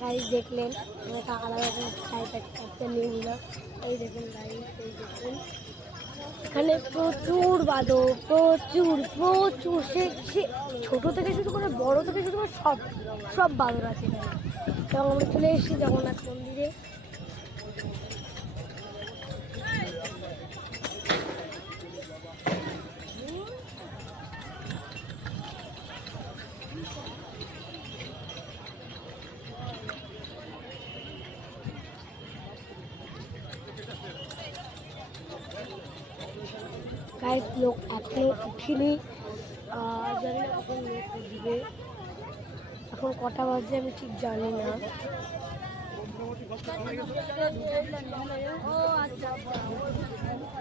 গাইস দেখলেন কাকারা একটা নিয়ে নিলাম। এই দেখুন গাইস, এই দেখুন এখানে প্রচুর বাদর, প্রচুর প্রচুর সে ছোট থেকে শুরু করে বড় থেকে শুরু করে সব বাদর আছে এখানে। এবং আমরা চলে এসেছি জগন্নাথ মন্দিরে। গাইস লোক এখনো উঠিনি, জানি না কখন লোক উঠবে। এখন কটা বাজে আমি ঠিক জানি না।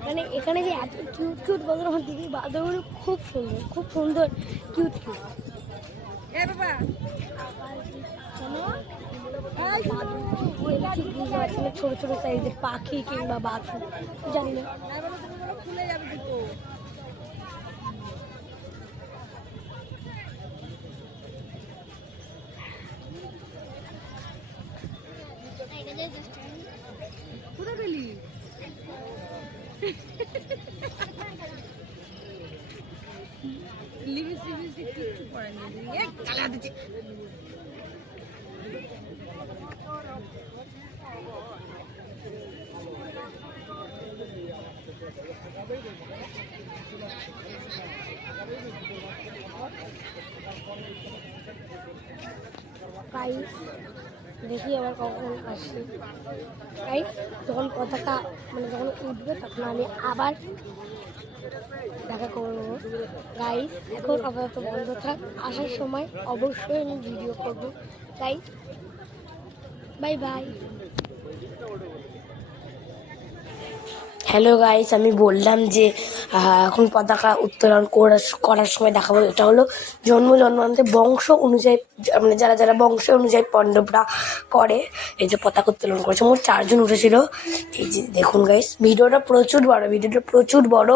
মানে এখানে যে এত কিউট কিউট বাদর, আমার দিদি বাদরগুলো খুব সুন্দর, খুব সুন্দর কিউট কিউট। ছোট ছোট সাইজের পাখি কিংবা বাঘ জানি না। কোথায় গেলি? গাইস দেখি আবার কখন আসি। গাইস যখন পতাকা মানে যখন উঠবে তখন আমি আবার দেখা করবো। গাইস এখন আপাতত বন্ধ থাক, আসার সময় অবশ্যই আমি ভিডিও করবো। Guys bye bye. Hello guys, আমি বললাম যে এখন পতাকা উত্তোলন করার সময় দেখাবো। এটা হলো জন্মান্তর বংশ অনুযায়ী, মানে যারা যারা বংশ অনুযায়ী পণ্ডবরা করে, এই যে পতাকা উত্তোলন করেছে। মোট 4 জন উঠেছিল। এই যে দেখুন গাইস, ভিডিওটা প্রচুর বড়।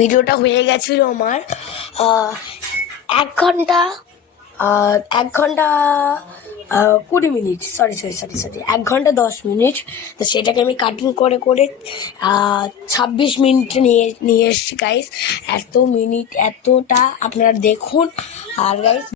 ভিডিওটা হয়ে গেছিল আমার 1 ঘন্টা 20 মিনিট, সরি 1 ঘন্টা 10 মিনিট। তো সেটাকে আমি কাটিং করে 26 মিনিট নিয়ে এসছি গাইস। এতটা আপনারা দেখুন। আর গাইস